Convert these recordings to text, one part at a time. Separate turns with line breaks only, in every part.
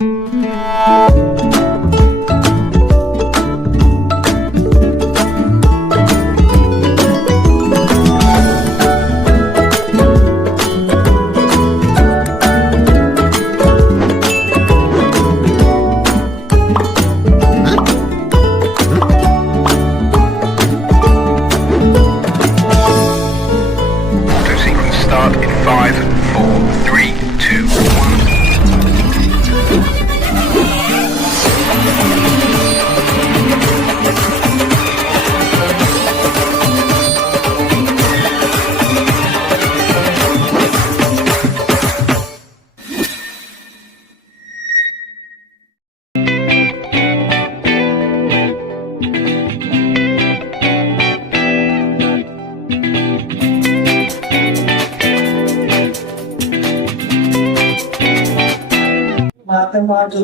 Mm-hmm.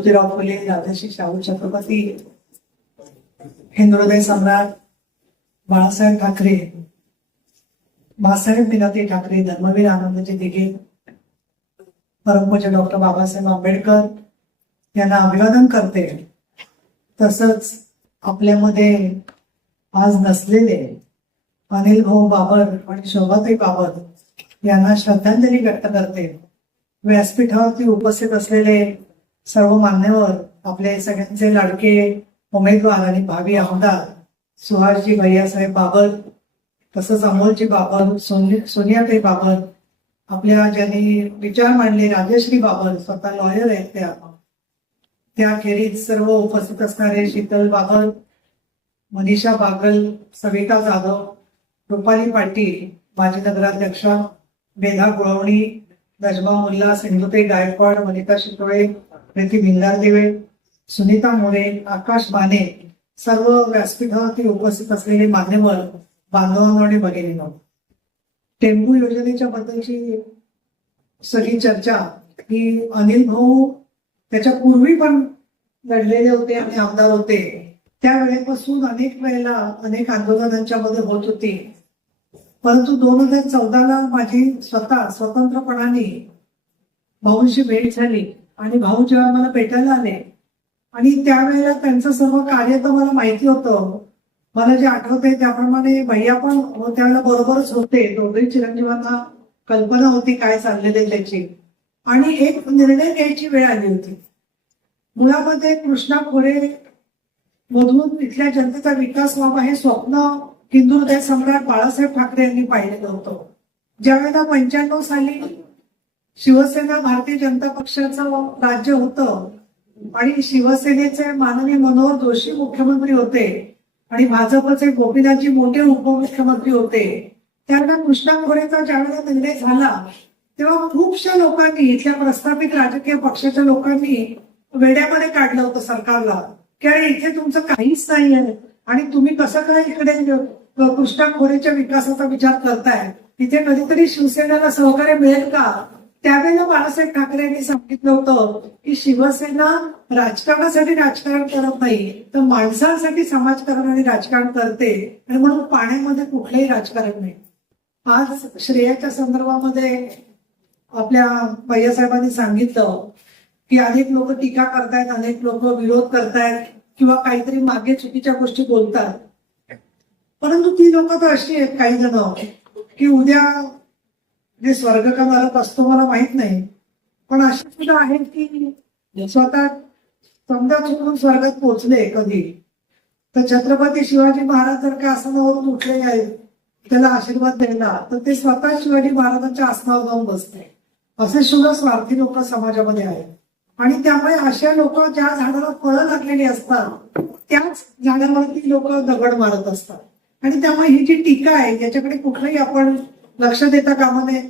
Jyotirao Phule Rajarshi Shahu Chhatrapati हिंदुहृदय सम्राट बाळासाहेब ठाकरे बाळासाहेब विनाती ठाकरे धर्मवीर आनंदजी दिघे परमपूज्य doctor Babasaheb Ambedkar यांना अभिवादन करते. तसंच आपल्यामध्ये आज नसलेले अनिल भाऊ बाबर आणि शोभाताई बाबर यांना श्रद्धांजली व्यक्त करते. व्यासपीठावरती उपस्थित असलेले सर्व मान्यवर आपले सगळ्यांचे लाडके उमेदवार आणि भावी आमदार सुहासजी भैयासाहेब बाबर तसंच अमोलजी बाबर सोनियाताई बाबर आपल्या ज्यांनी विचार मांडले राजश्री बाबर स्वतः लॉयर आहेत त्या. त्याखेरीज सर्व उपस्थित असणारे शीतल बाबर मनीषा बागल सविता जाधव रुपाली पाटील माजी नगराध्यक्षा मेधा गुळवणी नजमा मुल्ला सिंधुताई गायकवाड वनिता शितोळे प्रीती भिंगारदेवे सुनीता मोरे आकाश बाने सर्व व्यासपीठावरती उपस्थित असलेले मान्यवर बांधवांनो आणि भगिनींनो टेंबू योजनेच्या बद्दलची सगळी चर्चा ही अनिल भाऊ त्याच्या पूर्वी पण लढलेले होते आणि आमदार होते. त्यावेळेपासून अनेक वेळेला अनेक आंदोलनांच्या मध्ये होत होती. परंतु दोन हजार चौदाला माझी स्वतः स्वतंत्रपणाने भाऊंशी भेट झाली. आणि भाऊ जेव्हा मला भेटायला आले आणि त्यावेळेला त्यांचं सर्व कार्य तर मला माहिती होतं. मला जे आठवते त्याप्रमाणे भैया पण त्यावेळेला बरोबरच होते. दोघे चिरंजीवांना कल्पना होती काय चाललेले त्याची. आणि एक निर्णय घ्यायची वेळ आली होती. मुळामध्ये कृष्णा खोरे मधून इथल्या जनतेचा विकास व्हावा हे स्वप्न हिंदू हृदय सम्राट बाळासाहेब ठाकरे यांनी पाहिलेलं होतं. ज्यावेळेला पंच्याण्णव साली शिवसेना भारतीय जनता पक्षाचं राज्य होतं आणि शिवसेनेचे माननीय मनोहर जोशी मुख्यमंत्री होते आणि भाजपचे गोपीनाथजी मोठे उपमुख्यमंत्री होते. त्यावेळेला कृष्णा खोरेचा ज्यावेळेला निर्णय झाला तेव्हा खूपशा लोकांनी इथल्या प्रस्थापित राजकीय पक्षाच्या लोकांनी वेड्यामध्ये काढलं होतं सरकारला. की अरे इथे तुमचं काहीच नाही आहे आणि तुम्ही कसं काय इकडे कृष्णा खोरेच्या विकासाचा विचार करताय? तिथे कधीतरी शिवसेनेला सहकार्य मिळेल का? त्यावेळेला बाळासाहेब ठाकरे यांनी सांगितलं होतं की शिवसेना राजकारणासाठी राजकारण करत नाही तर माणसांसाठी समाजकारण आणि राजकारण करते आणि म्हणून पाण्यामध्ये कुठलंही राजकारण नाही. आज श्रेयाच्या संदर्भामध्ये आपल्या भैयासाहेबांनी सांगितलं की अनेक लोक टीका करतायत अनेक लोक विरोध करतायत किंवा काहीतरी मागे चुकीच्या गोष्टी बोलतात. परंतु ती लोक तर अशी आहेत काही जण की उद्या जे स्वर्ग का नरक असतो मला माहीत नाही. पण अशी सुद्धा आहेत की स्वतः समजा चुकून स्वर्गात पोहोचले कधी तर छत्रपती शिवाजी महाराज जर का आसनावरून उठले आहेत त्याला आशीर्वाद द्यायला तर ते स्वतः शिवाजी महाराजांच्या आसनावर जाऊन बसते असे सुद्धा स्वार्थी लोक समाजामध्ये आहेत. आणि त्यामुळे अशा लोक ज्या झाडाला फळं लागलेली असतात त्याच झाडावरती लोक दगड मारत असतात. आणि त्यामुळे ही जी टीका आहे ज्याच्याकडे कुठलंही आपण लक्ष देता कामा नये.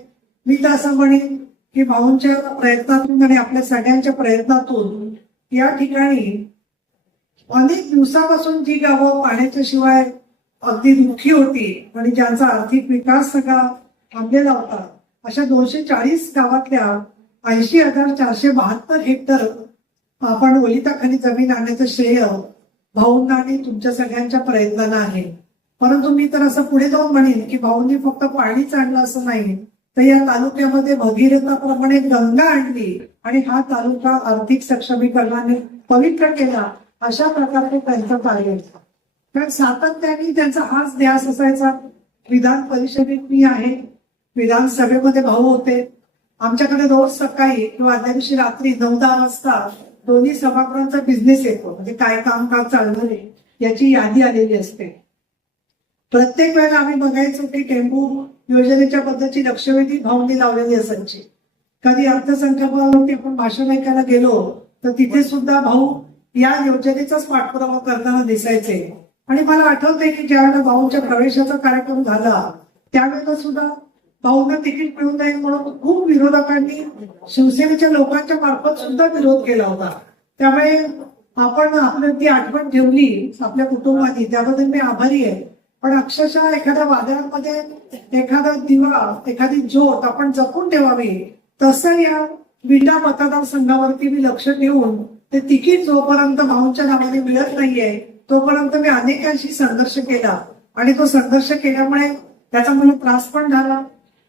मी तर असं म्हणेन की भाऊंच्या प्रयत्नातून आणि आपल्या सगळ्यांच्या प्रयत्नातून या ठिकाणी अनेक दिवसापासून जी गावं पाण्याच्या शिवाय अगदी दुःखी होती आणि ज्यांचा आर्थिक विकास सगळा थांबलेला होता अशा दोनशे चाळीस गावातल्या ऐंशी हजार चारशे बहात्तर हेक्टर आपण ओलिताखाली जमीन आणण्याचं श्रेय भाऊंना आणि तुमच्या सगळ्यांच्या प्रयत्नांना आहे. परंतु मी तर असं पुढे जाऊन म्हणेन की भाऊंनी फक्त पाणीच आणलं असं नाही तर या तालुक्यामध्ये भगीरथाप्रमाणे गंगा आणली आणि हा तालुका आर्थिक सक्षमीकरणाने पवित्र केला अशा प्रकारे त्यांचं कार्य होतं. कारण सातत्याने त्यांचा हाच ध्यास असायचा. विधान परिषदेत मी आहे. विधानसभेमध्ये भाऊ होते. आमच्याकडे रोज सकाळी किंवा आदल्या दिवशी रात्री नऊ दहा वाजता दोन्ही सभागृहांचा बिझनेस येतो. म्हणजे काय कामकाज चालणार आहे याची यादी आलेली असते. प्रत्येक वेळेला आम्ही बघायचो की टेम्पो योजनेच्या पद्धतीची लक्षवेधी भावनी लावलेली असायची. कधी अर्थसंकल्पावरती आपण भाषण ऐकायला गेलो तर तिथे सुद्धा भाऊ या योजनेचाच पाठपुरावा करताना दिसायचे. आणि मला आठवते की ज्यावेळेला भाऊच्या प्रवेशाचा कार्यक्रम झाला त्यावेळेला सुद्धा भाऊंना तिकीट मिळून जाईल म्हणून खूप विरोधकांनी शिवसेनेच्या लोकांच्या मार्फत सुद्धा विरोध केला होता. त्यामुळे आपण आपल्या ती आठवण ठेवली आपल्या कुटुंबाची. त्याबद्दल मी आभारी आहे. पण अक्षरशः एखाद्या वादळामध्ये एखादा दिवा एखादी ज्योत आपण जपून ठेवावी. तसं या विटा मतदारसंघावरती मी लक्ष ठेवून ते तिकीट जोपर्यंत भाऊंच्या नावाने मिळत नाहीये तोपर्यंत मी अनेकांशी संघर्ष केला. आणि तो संघर्ष केल्यामुळे त्याचा मला त्रास पण झाला.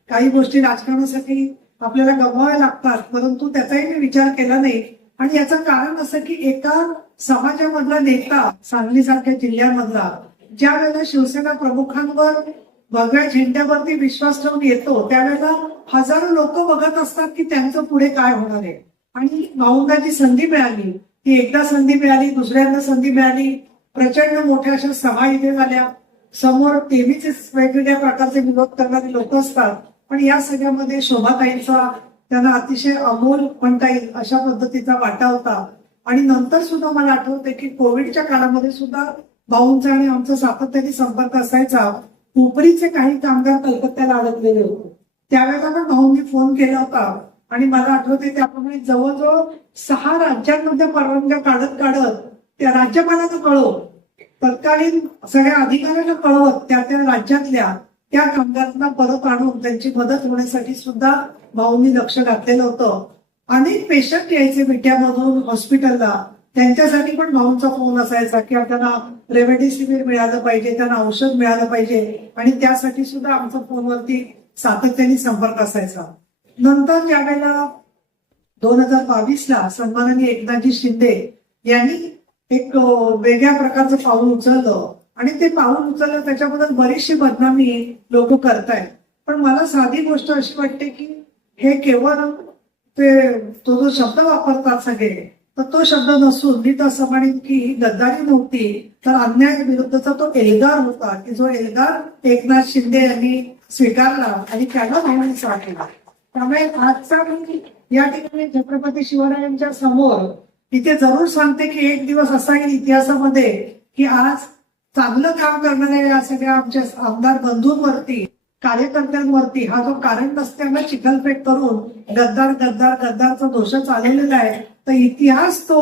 काही गोष्टी राजकारणासाठी आपल्याला गमवाव्या लागतात परंतु त्याचाही मी विचार केला नाही. आणि याचं कारण असं की एका समाजामधला नेता सांगलीसारख्या जिल्ह्यामधला ज्या वेळेला शिवसेना प्रमुखांवर भगव्या झेंड्यावरती विश्वास ठेवून येतो त्यावेळेला हजारो लोक बघत असतात की त्यांचं पुढे काय होणार आहे. आणि भाऊंना संधी मिळाली ती एकदा संधी मिळाली दुसऱ्यांदा संधी मिळाली प्रचंड मोठ्या अशा सभा इथे झाल्या. समोर तेवीस वेगवेगळ्या प्रकारचे विरोध करणारे लोक असतात. पण या सगळ्यामध्ये शोभाताईंचा त्यांना अतिशय अमोल म्हणता येईल अशा पद्धतीचा वाटा होता. आणि नंतर सुद्धा मला आठवते की कोविडच्या काळामध्ये सुद्धा भाऊंचा आणि आमचा सातत्याने संपर्क असायचा. उपरीचे काही कामगार कलकत्त्याला अडकलेले होते. त्यावेळेला पण भाऊंनी फोन केला होता. आणि मला आठवते त्याप्रमाणे जवळजवळ सहा राज्यांमध्ये परवानग्या काढत काढत त्या राज्यपालांना कळव तत्कालीन सगळ्या अधिकाऱ्यांना कळवत त्या त्या राज्यातल्या त्या कामगारांना परत आणून त्यांची मदत होण्यासाठी सुद्धा भाऊंनी लक्ष घातलेलं होतं. अनेक पेशंट यायचे मिठ्यामधून हॉस्पिटलला. त्यांच्यासाठी पण भाऊंचा फोन असायचा किंवा त्यांना रेमडेसिवीर मिळालं पाहिजे त्यांना औषध मिळालं पाहिजे. आणि त्यासाठी सुद्धा आमचा फोनवरती सातत्याने संपर्क असायचा. नंतर ज्या वेळेला दोन हजार बावीस ला सन्माननीय एकनाथजी शिंदे यांनी एक वेगळ्या प्रकारचं पाऊल उचललं. आणि ते पाऊल उचललं त्याच्याबद्दल बरीचशी बदनामी लोक करतायत. पण मला साधी गोष्ट अशी वाटते की हे केवळ ते तो जो शब्द वापरतात सगळे तर तो शब्द नसून मी तर असं म्हणेन की ही गद्दारी नव्हती तर अन्याय विरुद्धचा तो एल्गार होता की जो एल्गार एकनाथ शिंदे यांनी स्वीकारला आणि त्याला म्हणून केला. त्यामुळे आजचा मी या ठिकाणी छत्रपती शिवरायांच्या समोर इथे जरूर सांगते की एक दिवस असा येईल इतिहासामध्ये की आज चांगलं काम करणाऱ्या या सगळ्या आमच्या आमदार बंधूंवरती कार्यकर्त्यांवरती हा जो कारण नसत्यांना चिखलफेक करून गद्दार गद्दार गद्दारचा दोष चालवलेला आहे तर इतिहास तो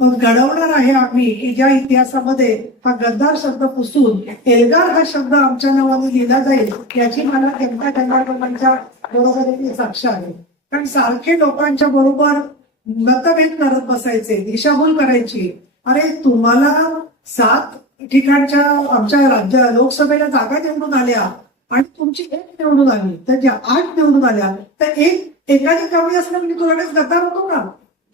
घडवणार आहे आम्ही. की ज्या इतिहासामध्ये हा गद्दार शब्द पुसून एल्गार हा शब्द आमच्या नावाने लिहिला जाईल याची मला नेमक्या गंगाधरांच्या बरोबर साक्ष आहे. कारण सारखे लोकांच्या बरोबर मतभेद करत बसायचे दिशाभूल करायची. अरे तुम्हाला सात ठिकाणच्या आमच्या राज्य लोकसभेला जागा निवडून आल्या. आणि तुमची एक निवडून आली तर ज्या आठ निवडून आल्या. तर एक एकाने कमी असलं म्हणजे तुला गद्दार होतो ना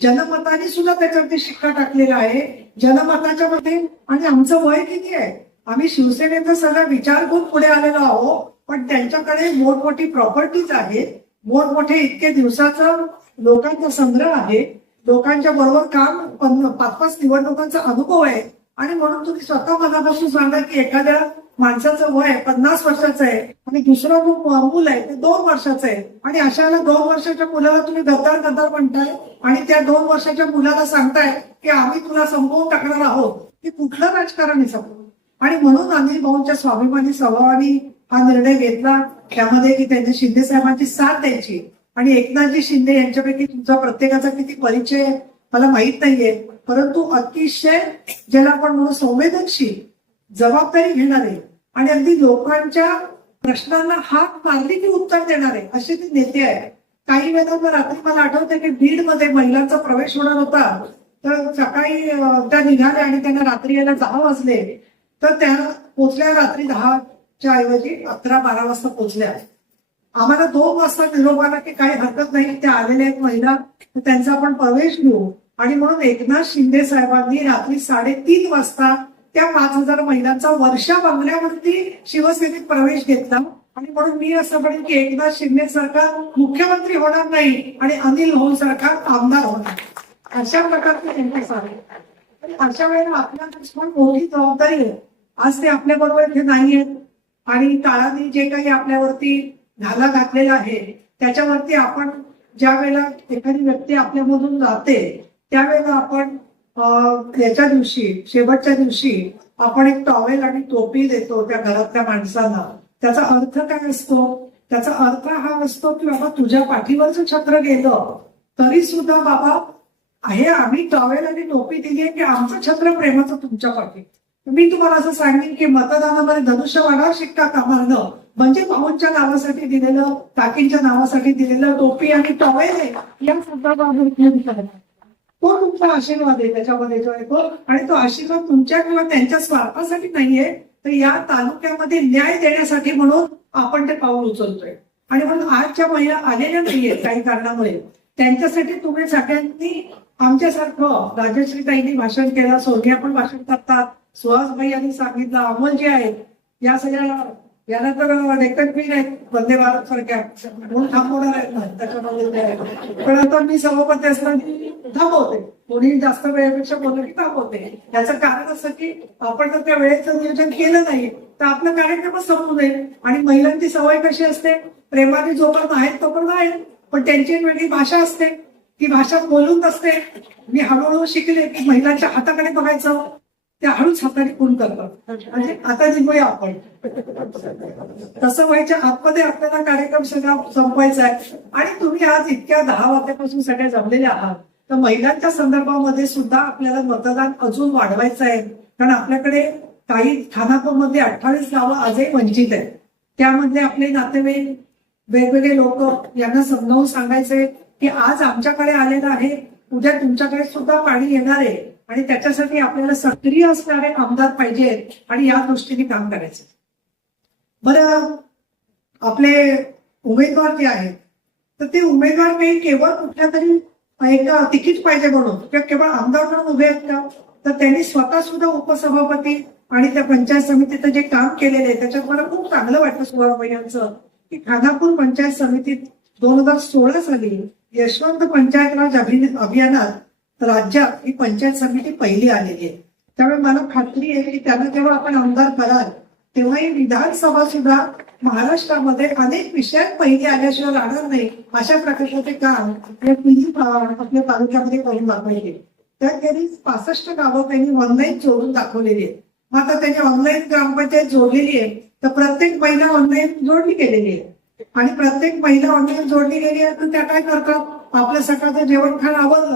जनमताने सुद्धा त्याच्यावरती शिक्का टाकलेला आहे. जनमताच्या मध्ये आणि आमचं वय किती आहे? आम्ही शिवसेनेचा सगळा विचार करून पुढे आलेलो आहोत पण त्यांच्याकडे मोठमोठी प्रॉपर्टीज आहेत. मोठमोठे इतके दिवसाचा लोकांचा संग्रह आहे. लोकांच्या बरोबर काम पाच पाच निवडणुकांचा अनुभव आहे. आणि म्हणून तुम्ही स्वतः मनापासून सांगा की एखाद्या माणसाचं वय पन्नास वर्षाचं आहे. आणि दुसरा जो मूल आहे ते दोन वर्षाचं आहे. आणि अशाला दोन वर्षाच्या मुलाला तुम्ही गद्दार गद्दार म्हणताय आणि त्या दोन वर्षाच्या मुलाला सांगताय की आम्ही तुला संपवून टाकणार आहोत. की कुठलं राजकारण आहे आणि म्हणून अनिल भाऊंच्या स्वाभिमानी स्वभावाने हा निर्णय घेतला. त्यामध्ये की त्यांनी शिंदे साहेबांची साथ द्यायची. आणि एकनाथजी शिंदे यांच्यापैकी तुमचा प्रत्येकाचा किती परिचय मला माहीत नाहीये. परंतु अतिशय ज्याला आपण म्हणू संवेदनशील जबाबदारी घेणारे आणि अगदी लोकांच्या प्रश्नांना हात मारली की उत्तर देणारे असे ते नेते आहेत काही वेळा रात्री मला आठवते की बीडमध्ये महिलांचा प्रवेश होणार होता. तर सकाळी त्या निघाल्या आणि त्यांना रात्री यायला दहा वाजले. तर त्या पोचल्या रात्री दहाच्या ऐवजी अकरा बारा वाजता पोचल्या. आम्हाला दोन वाजता निरोप आला की काही हरकत नाही त्या आलेल्या आहेत महिला त्यांचा आपण प्रवेश घेऊ. आणि म्हणून एकनाथ शिंदे साहेबांनी रात्री साडेतीन वाजता त्या पाच हजार महिलांचा वर्षा बंगल्यावरती शिवसेनेत प्रवेश घेतला. आणि म्हणून मी असं म्हणेन की एकदा शिंदे सरकार मुख्यमंत्री होणार नाही आणि अनिल भाऊ सरकार आमदार होणार. अशा प्रकारचे त्यांना झाले अशा वेळेला आपल्या पण मोठी जबाबदारी आहे. आज ते आपल्या बरोबर इथे नाही आहेत. आणि काळाने जे काही आपल्यावरती घाला घातलेला आहे त्याच्यावरती आपण ज्या वेळेला एखादी व्यक्ती आपल्यामधून जाते त्यावेळेला आपण याच्या दिवशी शेवटच्या दिवशी आपण एक टॉवेल आणि टोपी देतो त्या घरातल्या माणसांना. त्याचा अर्थ काय असतो? त्याचा अर्थ हा असतो की बाबा तुझ्या पाठीवरचं छत्र गेलं तरी सुद्धा बाबा हे आम्ही टॉवेल आणि टोपी दिली आहे की आमचं छत्र प्रेमाचं तुमच्या पाठी. मी तुम्हाला असं सांगेन की मतदानामध्ये धनुष्यबाणावर शिक्का कामारणं. म्हणजे भाऊंच्या नावासाठी दिलेलं काकींच्या नावासाठी दिलेलं टोपी आणि टॉवेल आहे या सुद्धा तो तुमचा आशीर्वाद आहे त्याच्यामध्ये जो येतो आणि तो आशीर्वाद तुमच्या किंवा त्यांच्या स्वार्थासाठी नाहीये तर या तालुक्यामध्ये न्याय देण्यासाठी म्हणून आपण ते पाऊल उचलतोय. आणि म्हणून आज ज्या महिला आलेल्या नाहीये काही कारणामुळे त्यांच्यासाठी तुम्ही सगळ्यांनी आमच्यासारखं राजश्रीताईंनी भाषण केलं सोनिया पण भाषण करतात सुहासभाई यांनी सांगितलं अमोल जे आहेत या सगळ्या याला तर डेक्कन क्वीन आहेत वंदे भारत सारख्या. म्हणून थांबवणार आहेत? ना त्याच्यामध्ये पण आता मी सभापती असताना थांबवते. कोणी जास्त वेळेपेक्षा बोललं की थांबवते. याचं कारण असं की आपण जर त्या वेळेचं नियोजन केलं नाही तर आपला कार्यक्रम संपू नये आणि महिलांची सवय कशी असते? प्रेमाने जोपर्यंत आहेत तोपर्यंत आहेत. पण त्यांची एक वेगळी भाषा असते. ती भाषा बोलून नसते. मी हळूहळू शिकले की महिलांच्या हाताकडे बघायचं. त्या हळूच हाताने खून करतात. म्हणजे आता जिंकूया आपण तसं व्हायच्या आतमध्ये आपल्याला कार्यक्रम सगळा संपवायचा आहे. आणि तुम्ही आज इतक्या दहा वाजल्यापासून सगळे जमलेले आहात. तर महिलांच्या संदर्भामध्ये सुद्धा आपल्याला मतदान अजून वाढवायचं आहे. कारण आपल्याकडे काही खानापूरमध्ये अठ्ठावीस गावं आजही वंचित आहेत. त्यामधले आपले नातेवाईक वेगवेगळे लोक यांना समजावून सांगायचे की आज आमच्याकडे आलेलं आहे. उद्या तुमच्याकडे सुद्धा पाणी येणार आहे. आणि त्याच्यासाठी आपल्याला सक्रिय असणारे आमदार पाहिजेत आणि या दृष्टीने काम करायचं. बरं आपले उमेदवार जे आहेत तर ते उमेदवार काही केवळ कुठल्या तरी एक तिकीट पाहिजे म्हणून किंवा केवळ आमदार म्हणून उभे आहेत का? तर त्यांनी स्वतः सुद्धा उपसभापती आणि त्या पंचायत समितीचं जे काम केलेलं आहे त्याच्यात मला खूप चांगलं वाटतं सोळा महिन्यांचं की खानापूर पंचायत समितीत दोन हजार सोळा साली यशवंत पंचायत राज अभियानात राज्यात ही पंचायत समिती पहिली आलेली आहे. त्यामुळे मला खात्री आहे की त्यांना जेव्हा आपण आमदार कराल तेव्हा ही विधानसभा सुद्धा महाराष्ट्रामध्ये अनेक विषयात पहिली आल्याशिवाय राहणार नाही अशा प्रकारचे काम आपल्या तालुक्यामध्ये करून दाखवले त्याखेरीज पासष्ट गावं त्यांनी ऑनलाईन जोडून दाखवलेली आहेत. मग आता त्यांनी ऑनलाईन ग्रामपंचायत जोडलेली आहे तर प्रत्येक महिला ऑनलाईन जोडली गेलेली आहे. आणि प्रत्येक महिला ऑनलाईन जोडली गेली आहे तर त्या काय करतात? आपल्या सकाळचं जेवण खाण आवडलं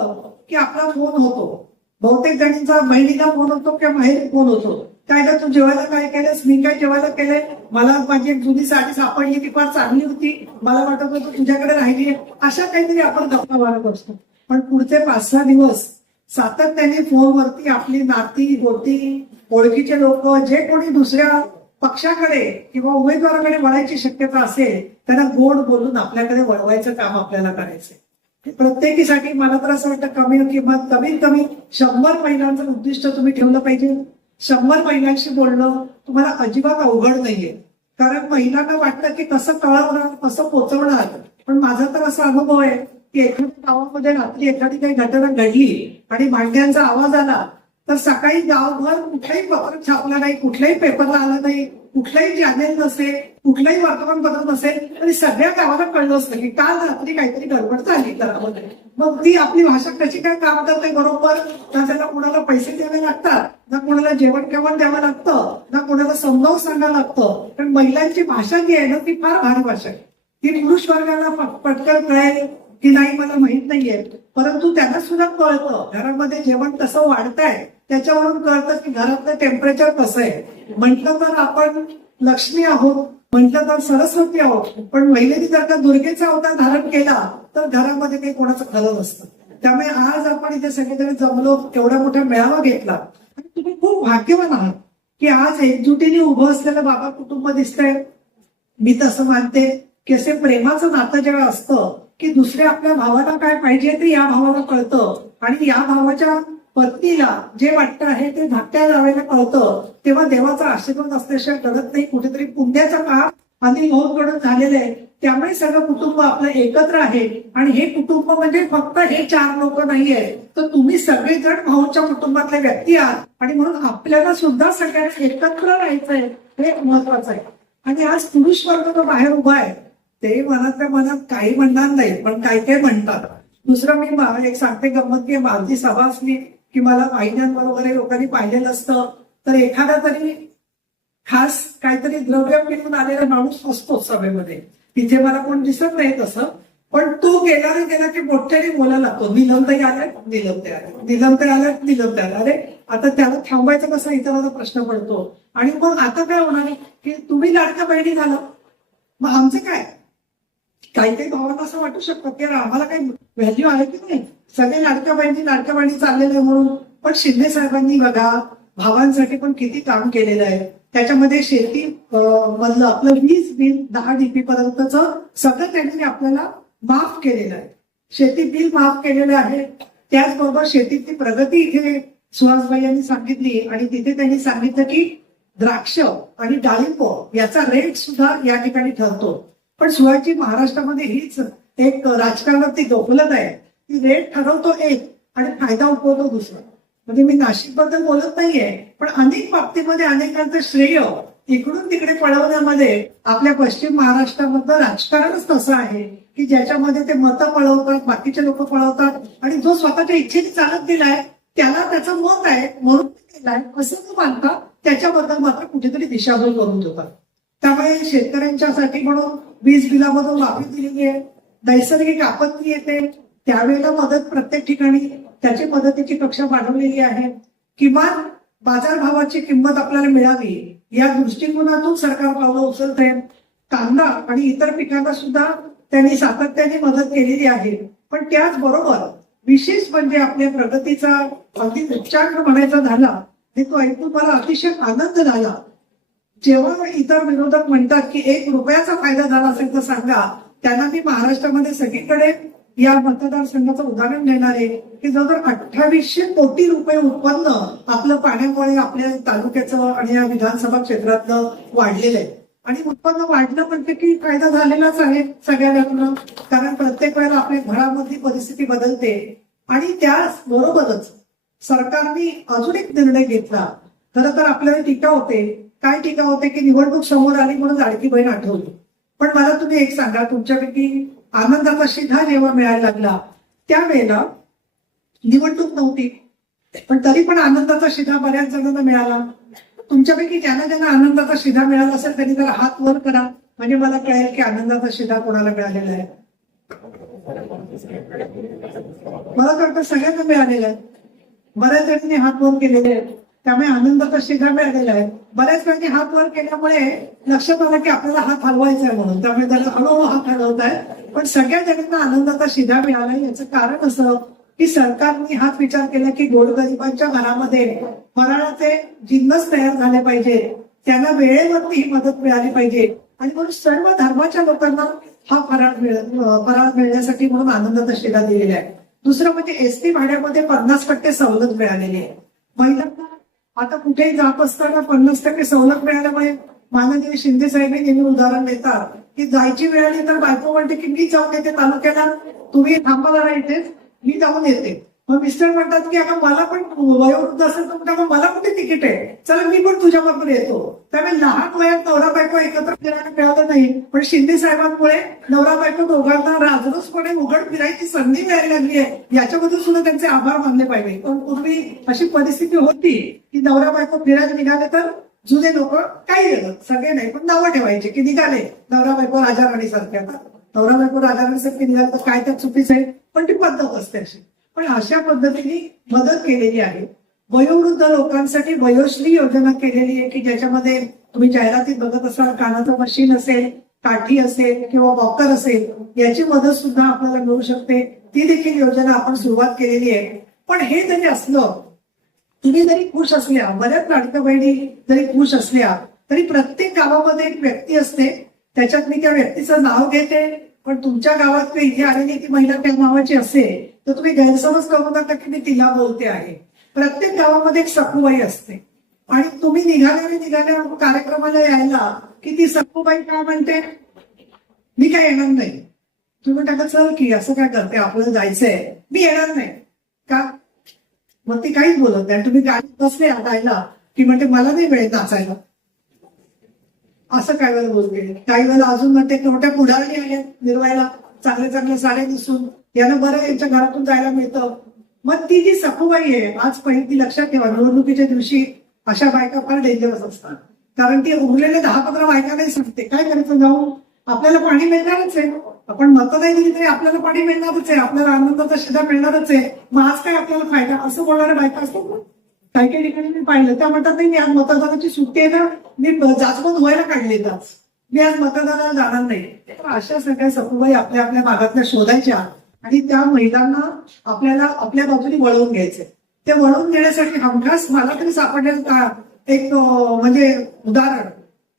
की आपला फोन होतो. बहुतेक जणींचा बहिणीला फोन होतो किंवा माहेरी फोन होतो. काय का तू जेवायला काय केलंस? मी काय जेवायला केलंय? मला माझी एक जुनी साडी सापडली ती फार चांगली होती. मला वाटत होतं तुझ्याकडे राहिली अशा काहीतरी आपण गप्पा मारत असतो. पण पुढचे पाच सहा दिवस सातत्याने फोनवरती आपली नाती गोती ओळखीचे लोक जे कोणी दुसऱ्या पक्षाकडे किंवा उमेदवाराकडे वळायची शक्यता असेल त्यांना गोड बोलून आपल्याकडे वळवायचं काम आपल्याला करायचंय. प्रत्येकीसाठी मला तर असं वाटतं कमी किंमत कमीत कमी शंभर महिलांचं उद्दिष्ट तुम्ही ठेवलं पाहिजे. शंभर महिलांशी बोलणं तुम्हाला अजिबात अवघड नाहीये. कारण महिलांना वाटतं की कसं कळवणार कसं पोचवणार. पण माझा तर असा अनुभव आहे की एखाद्या गावामध्ये रात्री एखादी काही घटना घडली आणि भांड्यांचा आवाज आला तर सकाळी गावभर कुठलाही पत्र छापला नाही कुठल्याही पेपरला आला नाही. कुठलाही चॅनेल नसेल कुठलंही वर्तमानपत्र नसेल आणि सगळ्या गावाला कळलं असतं की काल रात्री काहीतरी गडबड झाली घरामध्ये. मग ती आपली भाषा कशी काय काम करते बरोबर? ना त्याला कुणाला पैसे द्यावे लागतात ना कुणाला जेवण केवण द्यावं लागतं ना कुणाला समजावून सांगावं लागतं. पण महिलांची भाषा जी आहे ना ती फार भारी भाषा आहे. ती पुरुष वर्गाला पटकन कळेल की नाही मला माहीत नाहीये. परंतु त्यांना सुद्धा कळतं घरामध्ये जेवण कसं वाढतंय त्याच्यावरून कळतं की घरातलं टेम्परेचर कसं आहे. म्हटलं तर आपण लक्ष्मी आहोत. म्हटलं तर सरस्वती आहोत. पण महिलेने जर का दुर्गेचा अवतार धारण केला तर घरामध्ये काही कोणाचं खरं नसतं. त्यामुळे आज आपण इथे सगळेजण जमलो एवढा मोठा मेळावा घेतला. आणि तुम्ही खूप भाग्यवान आहात की आज एकजुटीने उभं असलेलं बाबा कुटुंब दिसतंय. मी तसं मानते की असे प्रेमाचं नातं जेव्हा असतं की दुसऱ्या आपल्या भावाला काय पाहिजे ते या भावाला कळतं. आणि या भावाच्या पत्नीला जे वाटतं आहे ते धाकट्या जावेला कळतं तेव्हा देवाचा आशीर्वाद असल्याशिवाय कळत नाही. कुठेतरी पुण्याचा काळ आणि घडून झालेलं आहे. त्यामुळे सगळं कुटुंब आपलं एकत्र आहे. आणि हे कुटुंब म्हणजे फक्त हे चार लोक नाहीये. तर तुम्ही सगळेजण भाऊच्या कुटुंबातले व्यक्ती आहात. आणि म्हणून आपल्याला सुद्धा सगळ्यांना एकत्र राहायचंय हे महत्वाचं आहे. आणि आज पुरुष वर्ग जो बाहेर उभा आहे ते मनातल्या मनात काही म्हणणार नाही पण काही काही म्हणतात. दुसरं मी एक सांगते गंमत की माझी सभा असली की मला वाहिन्यांवर वगैरे लोकांनी पाहिलेलं असतं. तर एखादा तरी खास काहीतरी द्रव्य मिळून आलेला माणूस असतो सभेमध्ये. तिथे मला कोण दिसत नाही तसं. पण तो गेला रे गेला की मोठ्याने बोलायला लागतो. निलमते आलाय? निलमते आलाय. निलमते आलाय? निलमते आलाय. अरे आता त्याला थांबायचं कसं? इथं माझा प्रश्न पडतो. आणि मग आता काय होणार की तुम्ही लाडक्या बहिणी झालं. मग आमचं काय? काही काही भावांना असं वाटू शकतं की आम्हाला काही व्हॅल्यू आहे की नाही? सगळे लाडक्या बहिणी लाडक्या बहिणी चाललेले आहे म्हणून. पण शिंदे साहेबांनी बघा भावांसाठी पण किती काम केलेलं आहे. त्याच्यामध्ये शेती मधलं आपलं वीज बिल दहा डीपी पर्यंतच सगळं त्यांनी आपल्याला माफ केलेलं आहे. शेती बिल माफ केलेलं आहे. त्याचबरोबर शेतीची प्रगती इथे सुहासबाई यांनी सांगितली आणि तिथे त्यांनी सांगितलं की द्राक्ष आणि डाळिंब याचा रेट सुद्धा या ठिकाणी ठरतो. पण सुहाची महाराष्ट्रामध्ये हीच एक राजकारणातली गफलत आहे. की रेट ठरवतो एक आणि फायदा उपवतो दुसरा. म्हणजे मी नाशिकबद्दल बोलत नाहीये पण अनेक बाबतीमध्ये अनेकांचं श्रेय इकडून तिकडे पळवण्यामध्ये आपल्या पश्चिम महाराष्ट्रामधलं राजकारणच तसं आहे की ज्याच्यामध्ये ते मतं पळवतात बाकीचे लोक पळवतात आणि जो स्वतःच्या इच्छेने चालत गेलाय त्याला त्याचं मत आहे म्हणून केलाय असं न मानता त्याच्याबद्दल मात्र कुठेतरी दिशाभूल करून देतात. त्यामुळे शेतकऱ्यांच्यासाठी म्हणून वीज बिलामधून माफी दिलेली आहे. नैसर्गिक आपत्ती येते त्यावेळेला मदत प्रत्येक ठिकाणी त्याची मदतीची कक्षा वाढवलेली आहे. किमान बाजारभावाची किंमत आपल्याला मिळावी या दृष्टिकोनातून सरकार पावलं उचलते कांदा आणि इतर पिकांना सुद्धा त्यांनी सातत्याने मदत केलेली आहे. पण त्याचबरोबर विशेष म्हणजे आपल्या प्रगतीचा अगदी उच्चांक म्हणायचा झाला हे तो ऐकून मला अतिशय आनंद झाला. जेव्हा इतर विरोधक म्हणतात की एक रुपयाचा फायदा झाला असेल तर सांगा त्यांना मी महाराष्ट्रामध्ये सगळीकडे या मतदारसंघाचं उदाहरण देणार आहे की जवळजवळ अठ्ठावीसशे कोटी रुपये उत्पन्न आपलं पाण्यामुळे आपल्या तालुक्याचं आणि या विधानसभा क्षेत्रातलं वाढलेलं आहे. आणि उत्पन्न वाढलं म्हणते की फायदा झालेलाच आहे सगळ्यांना. कारण प्रत्येक वेळेला आपली घरामधली परिस्थिती बदलते. आणि त्याच बरोबरच सरकारने अजून एक निर्णय घेतला. खरं तर आपल्याला टीका होते. काय टीका होते की निवडणूक समोर आली म्हणून लाडकी बहीण आठवली. पण मला तुम्ही एक सांगा तुमच्यापैकी आनंदाचा शिधा जेव्हा मिळायला लागला त्यावेळेला निवडणूक नव्हती पण तरी पण आनंदाचा शिधा बऱ्याच जणांना मिळाला. तुमच्यापैकी ज्यांना ज्यांना आनंदाचा शिधा मिळाला असेल त्यांनी जरा हात वर करा. म्हणजे मला कळेल की आनंदाचा शिधा कोणाला मिळालेला आहे. मला तर वाटतं सगळ्यांना मिळालेला आहे. बऱ्याच जणांनी हात वर केलेले आहेत. त्यामुळे आनंदाचा शिधा मिळालेला आहे. बऱ्याच वेळी हात वर केल्यामुळे लक्षात आलं की आपल्याला हात हलवायचा आहे म्हणून. त्यामुळे त्याला हळूहळू हात हलवत आहे. पण सगळ्या जगांना आनंदाचा शिधा मिळाला याचं कारण असं की सरकारने हाच विचार केला की गोरगरिबांच्या घरामध्ये फराळाचे जिन्नस तयार झाले पाहिजे. त्यांना वेळेवरती ही मदत मिळाली पाहिजे. आणि म्हणून सर्व धर्माच्या लोकांना हा फराळ मिळ फराळ मिळण्यासाठी म्हणून आनंदाचा शिधा दिलेला आहे. दुसरं म्हणजे एसटी भाड्यामध्ये पन्नास टक्के सवलत मिळालेली आहे. महिलांना आता कुठेही जात असताना पन्नास टक्के सवलत मिळाल्यामुळे माननीय शिंदे साहेब नेहमी उदाहरण देतात. की जायची वेळ आली तर बायको म्हणते की मी जाऊन येते तालुक्याला तुम्ही थांबा जरा इथेच मी जाऊन येते. मग मिस्टर म्हणतात की अगं मला पण वयोवृद्ध असेल तर म्हणतात, मला कुठे तिकीट आहे? चला मी पण तुझ्या बरोबर येतो. त्यामुळे लहान वयात नवरा बायको एकत्र फिरायला मिळालं नाही. पण शिंदे साहेबांमुळे नवरा बायको दोघांना राजरोसपणे उघड फिरायची संधी मिळायला लागली आहे. याच्याबद्दल सुद्धा त्यांचे आभार मानले पाहिजे. पण पूर्वी अशी परिस्थिती होती की नवरा बायको फिरायला निघाले तर जुने लोक काही गेलं सगळे नाही पण नावं ठेवायचे की निघाले. नवरा बायको राजा राणी आता नवरा बायको राजा राणी सारखे निघाले तर काय त्या चुकीचं आहे? पण ती पद्धत असते अशी. पण अशा पद्धतीने मदत केलेली आहे. वयोवृद्ध लोकांसाठी वयोश्री योजना केलेली आहे की ज्याच्यामध्ये तुम्ही जाहिरातीत बघत असाल कानाचं मशीन असेल काठी असेल किंवा वॉकर असेल याची मदत सुद्धा आपल्याला मिळू शकते. ती देखील योजना आपण सुरुवात केलेली आहे. पण हे जरी असलं तुम्ही जरी खुश असल्या बऱ्याच लाडक्या बहिणी जरी खुश असल्या तरी प्रत्येक गावामध्ये एक व्यक्ती असते. त्याच्यात मी त्या व्यक्तीचं नाव घेते पण तुमच्या गावात इथे आलेली ती महिला त्या नावाची असेल तर तुम्ही गैरसमज करू नका की मी तिला बोलते आहे. प्रत्येक गावामध्ये एक सखूबाई असते. आणि तुम्ही निघाल्याने निघाल्या कार्यक्रमाला यायला की ती सखूबाई काय म्हणते? मी काय येणार नाही. तुम्ही टाका चल की असं काय करते? आपल्याला जायचंय. मी येणार नाही. का? मग ती काहीच बोलत नाही. तुम्ही गाडीत बसले गायला की म्हणते मला नाही वेळ नाचायला. असं काय वेळेला बोलते काही वेळेला अजून म्हणते की मोठ्या पुढारी आल्या निर्वायला चांगले चांगले साडे दिसून. यांना बरं यांच्या घरातून जायला मिळतं. मग ती जी सखूबाई आहे आज पहिली ती लक्षात ठेवा निवडणुकीच्या दिवशी अशा बायका फार डेंजरस असतात. कारण ती उरलेले दहा पंधरा बायका नाही सांगते. काय करायचं जाऊ? आपल्याला पाणी मिळणारच आहे. आपण मतं नाही दिली तरी आपल्याला पाणी मिळणारच आहे. आपल्याला आनंदाचा शिधा मिळणारच आहे. मग आज काय आपल्याला फायदा? असं बोलणाऱ्या बायका असतात ना. काही काही ठिकाणी मी पाहिलं. त्या म्हणतात नाही मी आज मतदानाची सुट्टी आहे ना मी जाचमत व्हायला काढली तर मी आज मतदानाला जाणार नाही. तर अशा सगळ्या सपूबाई आपल्या आपल्या भागातल्या शोधायच्या आणि त्या महिलांना आपल्याला आपल्या बाजूने वळवून घ्यायचे. ते वळवून देण्यासाठी हमखास मला तरी सापडलेलं का एक म्हणजे उदाहरण.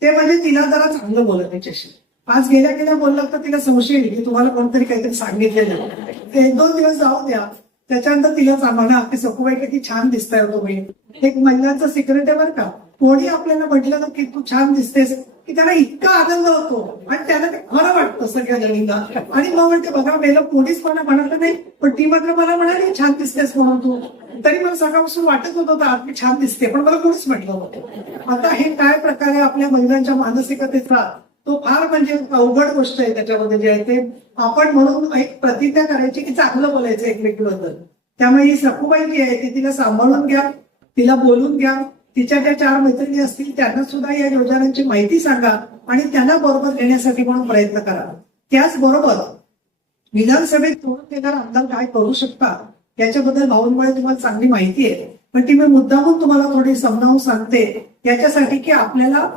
ते म्हणजे तिला जरा चांगलं बोलत त्याच्याशी. आज गेल्या गेल्या बोललं तर तिला संशय येईल की तुम्हाला कोणतरी काहीतरी सांगितलेलं ते एक दोन दिवस जाऊ द्या. त्याच्यानंतर तिला सांगा की सखूबाई की छान दिसताय हो तुम्ही एक महिलांचं सिक्रेट आहे बरं का. कोणी आपल्याला म्हटलं ना की तू छान दिसतेस की त्याला इतका आनंद होतो. आणि त्याला ते खरं वाटतं सगळ्या जणींना आणि मग म्हणते बघा मेलं कोणीच मला म्हणत नाही पण ती मात्र मला म्हणाली छान दिसतेस म्हणून तू. तरी मला सकाळपासून वाटत होतं होतं आज मी छान दिसते. पण मला कोणीच म्हटलं होतं आता हे काय प्रकारे आपल्या महिलांच्या मानसिकतेचा तो फार म्हणजे अवघड गोष्ट आहे त्याच्यामध्ये जे आहे ते. आपण म्हणून एक प्रतिज्ञा करायची की चांगलं बोलायचं एकमेकीबद्दल. त्यामुळे ही सखूबाई जी आहे ती तिला सांभाळून घ्या तिला बोलून घ्या. तिच्या ज्या चार मैत्रिणी असतील त्यांना सुद्धा या योजनांची माहिती सांगा आणि त्यांना बरोबर घेण्यासाठी म्हणून प्रयत्न करा. त्याचबरोबर विधानसभेत तोडून देणार आमदार काय करू शकता याच्याबद्दल भाऊंमुळे तुम्हाला चांगली माहिती आहे. पण ती मी मुद्दामून तुम्हाला थोडी समजावून सांगते. याच्यासाठी की आपल्याला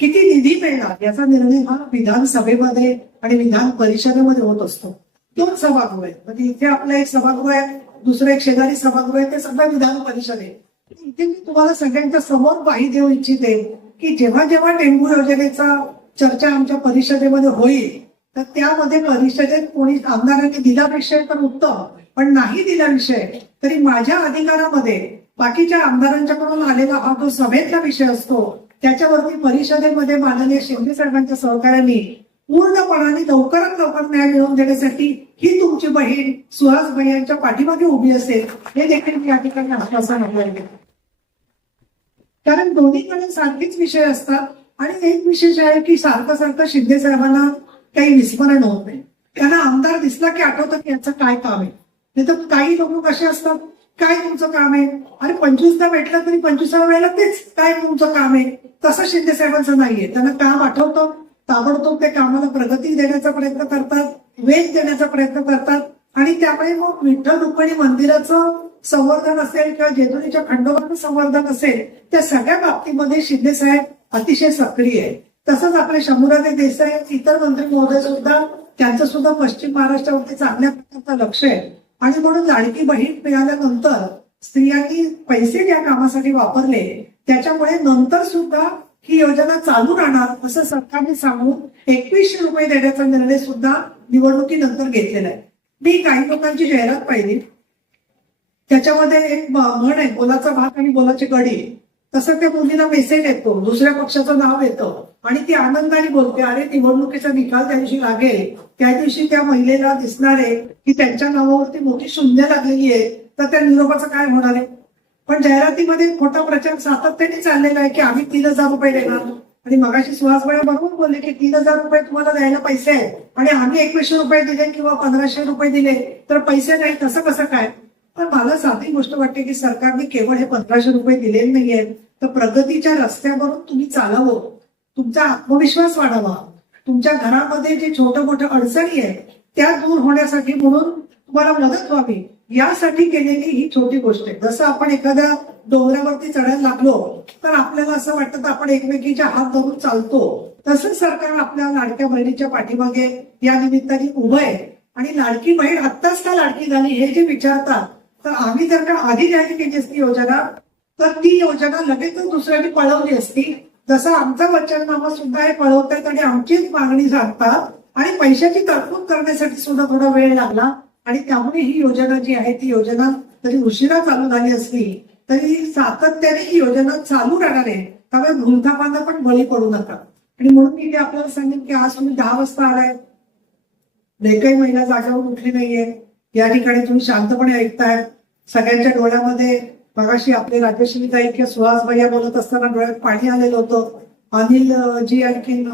किती निधी मिळणार याचा निर्णय हा विधानसभेमध्ये आणि विधान परिषदेमध्ये होत असतो. दोन सभागृह आहेत म्हणजे इथे आपलं एक सभागृह आहे दुसरं एक शेजारी सभागृह आहे ते सगळं विधान परिषद आहे. इथे मी तुम्हाला सगळ्यांच्या समोर माहिती देऊ इच्छिते की जेव्हा जेव्हा डेंगू योजनेचा चर्चा आमच्या परिषदेमध्ये होईल तर त्यामध्ये परिषदेत कोणी आमदारांनी दिला विषय तर उत्तम पण नाही दिला विषय तरी माझ्या अधिकारामध्ये बाकीच्या आमदारांच्याकडून आलेला हा जो सभेतला विषय असतो त्याच्यावरती परिषदेमध्ये माननीय शिंदे साहेबांच्या सहकार्याने पूर्णपणाने लवकरात लवकर न्याय मिळवून देण्यासाठी ही तुमची बहीण सुहासबाई यांच्या पाठीमागे उभी असेल हे देखील मी या ठिकाणी आश्वासन आपल्याला कारण दोन्हीकडे सारखेच विषय असतात आणि एक विशेष आहे की सारखं सारखं शिंदे साहेबांना काही विस्मरण होत नाही. त्यांना आमदार दिसला की आठवतं की याचं काय काम आहे. नाही तर काही लोक कसे असतात? काय तुमचं काम आहे? अरे पंचवीसदा भेटलं तरी पंचवीसाव्या वेळेला तेच काय तुमचं काम आहे? तसं शिंदे साहेबांचं नाहीये. त्यांना काम आठवतं ताबडतोब ते कामाला प्रगती देण्याचा प्रयत्न करतात वेग देण्याचा प्रयत्न करतात आणि त्यामुळे मग विठ्ठल रुक्मिणी मंदिराचं संवर्धन असेल किंवा जेजुरीच्या खंडोबाचं संवर्धन असेल त्या सगळ्या बाबतीमध्ये शिंदे साहेब अतिशय सक्रिय आहे तसंच आपले शंभूराजे देसाई इतर मंत्री महोदय सुद्धा त्यांचं सुद्धा पश्चिम महाराष्ट्रावरती चांगल्या प्रकारचं लक्ष आहे. आणि म्हणून लाडकी बहीण मिळाल्यानंतर स्त्रियांनी पैसे त्या कामासाठी वापरले. त्याच्यामुळे नंतर सुद्धा ही योजना चालू राहणार असं सरकारने सांगून एकवीसशे रुपये देण्याचा निर्णय सुद्धा निवडणुकीनंतर घेतलेला आहे. मी काही लोकांची जाहिरात पाहिली. त्याच्यामध्ये एक म्हण आहे बोलाचा भात आणि बोलाची कडी. तसं त्या मुलीला मेसेज येतो. दुसऱ्या पक्षाचं नाव येतं. आणि ती आनंदाने बोलते अरे निवडणुकीचा निकाल त्या दिवशी लागेल. त्या दिवशी त्या महिलेला दिसणार आहे की त्यांच्या नावावरती मोठी शून्य लागलेली आहे. तर त्या निरोपाचं काय होणार आहे? पण जाहिरातीमध्ये खोटा प्रचार सातत्याने चाललेला आहे की आम्ही तीन हजार रुपये देणार. आणि मगाशी सुहासबाई बरोबर बोलले की तीन हजार रुपये तुम्हाला द्यायला पैसे आहेत. आणि आम्ही एकवीसशे रुपये दिले किंवा पंधराशे रुपये दिले. तर पैसे नाही तसं कसं काय? पण मला साधी गोष्ट वाटते की सरकारने केवळ हे पंधराशे रुपये दिलेले नाहीये. तर प्रगतीच्या रस्त्यावरून तुम्ही चालावं. तुमचा आत्मविश्वास वाढावा. तुमच्या घरामध्ये जे छोट्या मोठ्या अडचणी आहेत त्या दूर होण्यासाठी म्हणून तुम्हाला मदत व्हावी. यासाठी केलेली ही छोटी गोष्ट आहे. जसं आपण एखाद्या डोंगरावरती चढायला लागलो तर आपल्याला असं वाटतं तर आपण एकमेकीच्या हात धरून चालतो. तसंच सरकार आपल्या लाडक्या बहिणीच्या पाठीमागे या निमित्ताने उभं आहे. आणि लाडकी बहीण आत्ताच का लाडकी झाली हे जे विचारतात तर आम्ही जर का आधी जाहीर केली असती योजना तर ती योजना लगेचच दुसऱ्यांनी पळवली असती. जसं आमचं वचननामा सुद्धा हे पळवतात आणि आमचीच मागणी सांगतात आणि पैशाची तरतूद करण्यासाठी सुद्धा थोडा वेळ लागला. आणि त्यामुळे ही योजना जी आहे ती योजना जरी उशिरा चालू झाली असली तरी सातत्याने ही योजना चालू राहणार आहे. त्यामुळे भूलथापांना पण बळी पडू नका. आणि म्हणून मी ते आपल्याला सांगेन की आज तुम्ही दहा वाजता आलाय. काही महिला जागेवर उठली नाहीये. या ठिकाणी तुम्ही शांतपणे ऐकताय. सगळ्यांच्या डोळ्यामध्ये मगाशी आपले राजश्री ताई किंवा सुहास भैया बोलत असताना डोळ्यात पाणी आलेलं होतं. अनिल जी आणखीन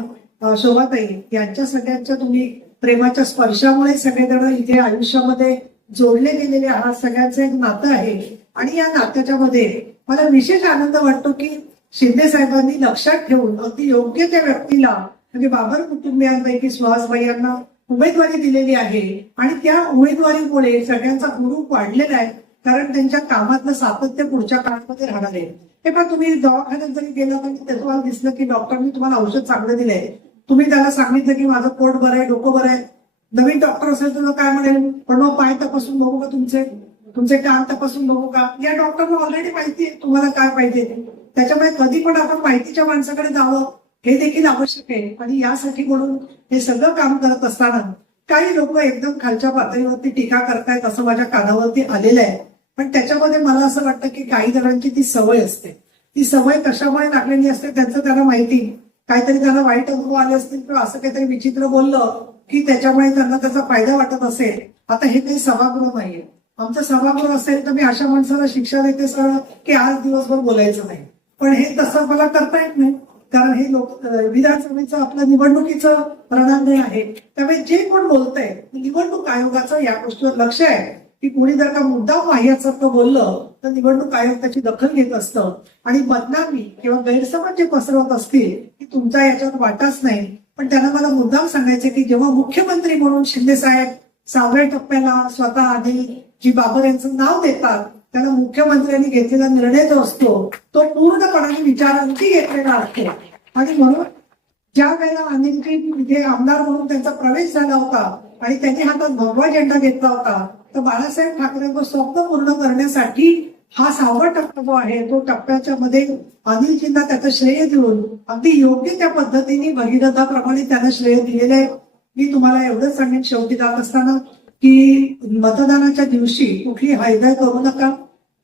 शोभाताई यांच्या सगळ्यांच्या तुम्ही प्रेमाच्या स्पर्शामुळे सगळेजण इथे आयुष्यामध्ये जोडले गेलेले आहात. सगळ्यांचं एक नातं आहे. आणि या नात्याच्या मध्ये मला विशेष आनंद वाटतो की शिंदे साहेबांनी लक्षात ठेवून अगदी योग्य त्या व्यक्तीला म्हणजे बाबर कुटुंबियांपैकी सुहास भैयांना उमेदवारी दिलेली आहे. आणि त्या उमेदवारीमुळे सगळ्यांचा हुरूप वाढलेला आहे. कारण त्यांच्या कामातलं सातत्य पुढच्या काळामध्ये राहणार आहे. हे पण तुम्ही दवाखान्यात जरी गेला तर ते दिसलं की डॉक्टरनी तुम्हाला औषध चांगलं दिलंय. तुम्ही त्याला सांगितलं की माझं पोट बरं आहे डोकं बरं आहे. नवीन डॉक्टर असेल तर काय म्हणेल? पण मग पाय तपासून बघू का तुमचे? तुमचे कान तपासून बघू का? या डॉक्टरला ऑलरेडी माहिती आहे तुम्हाला काय पाहिजे त्याच्यामुळे कधी पण आपण माहितीच्या माणसाकडे जावं. हे देखील आवश्यक आहे. आणि यासाठी म्हणून हे सगळं काम करत असताना काही लोक एकदम खालच्या पातळीवरती टीका करतायत असं माझ्या कानावरती आलेलं आहे. पण त्याच्यामध्ये मला असं वाटतं की काही जणांची ती सवय असते. ती सवय कशामुळे टाकलेली असते त्यांचं त्यांना माहिती. काहीतरी त्यांना वाईट अनुभव आले असतील किंवा असं काहीतरी विचित्र बोललं की त्याच्यामुळे त्यांना त्याचा फायदा वाटत असेल. आता हे काही सभागृह नाहीये. आमचं सभागृह असेल तर मी अशा माणसाला शिक्षा देते सर की आज दिवसभर बोलायचं नाही. पण हे तसं मला करता येत नाही. कारण हे लोक विधानसभेचं आपलं निवडणुकीचं रणांगण आहे. त्यामुळे जे कोण बोलतंय निवडणूक आयोगाचं या गोष्टीवर लक्ष आहे. की कोणी जर का मुद्दाम वाह्यासारखं बोललं तर निवडणूक आयोग त्याची दखल घेत असतं. आणि बदनामी किंवा गैरसमज जे पसरवत असतील की तुमचा याच्यात वाटाच नाही. पण त्यांना मला मुद्दाम सांगायचं की जेव्हा मुख्यमंत्री म्हणून शिंदे साहेब सहाव्या टप्प्याला स्वतः आधी जी बाबर यांचं नाव देतात त्याला मुख्यमंत्र्यांनी घेतलेला निर्णय जो असतो तो पूर्णपणाने विचारांची घेतलेला असतो. आणि म्हणून ज्या वेळेला अनिलजी इथे आमदार म्हणून त्यांचा प्रवेश झाला होता आणि त्यांनी हातात भगवा झेंडा घेतला होता तर बाळासाहेब ठाकरेंचं स्वप्न पूर्ण करण्यासाठी हा सहावा टप्पा जो आहे. तो टप्प्याच्या मध्ये अनिलजींना त्याचं श्रेय देऊन अगदी योग्य त्या पद्धतीने भगीरथाप्रमाणे त्यांना श्रेय दिलेलं आहे. मी तुम्हाला एवढंच सांगेन शेवटी जात असताना की मतदानाच्या दिवशी कुठली हायदाय करू नका.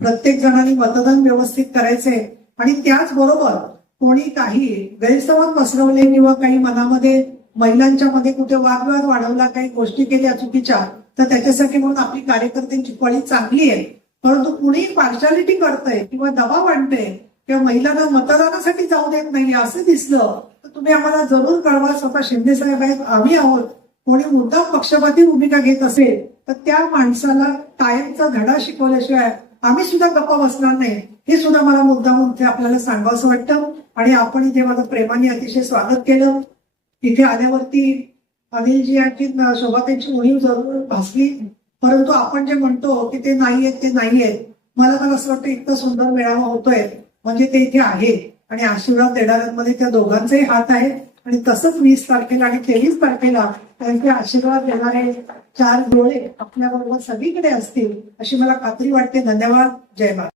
प्रत्येक जणांनी मतदान व्यवस्थित करायचंय. आणि त्याचबरोबर कोणी काही गैरसमज पसरवले किंवा काही मनामध्ये महिलांच्या मध्ये कुठे वादविवाद वाढवला काही गोष्टी केल्या चुकीच्या तर त्याच्यासाठी म्हणून आपली कार्यकर्त्यांची पळी चांगली आहे. परंतु कुणी पार्शालिटी करतंय किंवा दबाव आणतंय किंवा महिलांना मतदानासाठी जाऊ देत नाही असं दिसलं तर तुम्ही आम्हाला जरूर कळवा. स्वतः शिंदे साहेब आहेत आम्ही आहोत. कोणी मुद्दाम पक्षपाती भूमिका घेत असेल तर त्या माणसाला कायमचा धडा शिकवल्याशिवाय आम्ही सुद्धा गप्पा बसणार नाही. हे सुद्धा मला मुद्दाम ते आपल्याला सांगावं वाटतं. आणि आपण इथे माझं प्रेमाने अतिशय स्वागत केलं. इथे आल्यावरती अनिलजी आणखी त्यांची उणीव जरूर भासली. परंतु आपण जे म्हणतो की ते नाही आहेत ते नाही आहेत. मला तर असं वाटतं इतकं सुंदर मेळावा होतोय. म्हणजे ते इथे आहे. आणि आशीर्वाद देणाऱ्यांमध्ये त्या दोघांचेही हात आहेत. आणि तसंच वीस तारखेला आणि तेवीस तारखेला त्यांचे आशीर्वाद देणारे चार डोळे आपल्याबरोबर सगळीकडे असतील अशी मला खात्री वाटते. धन्यवाद. जय भारत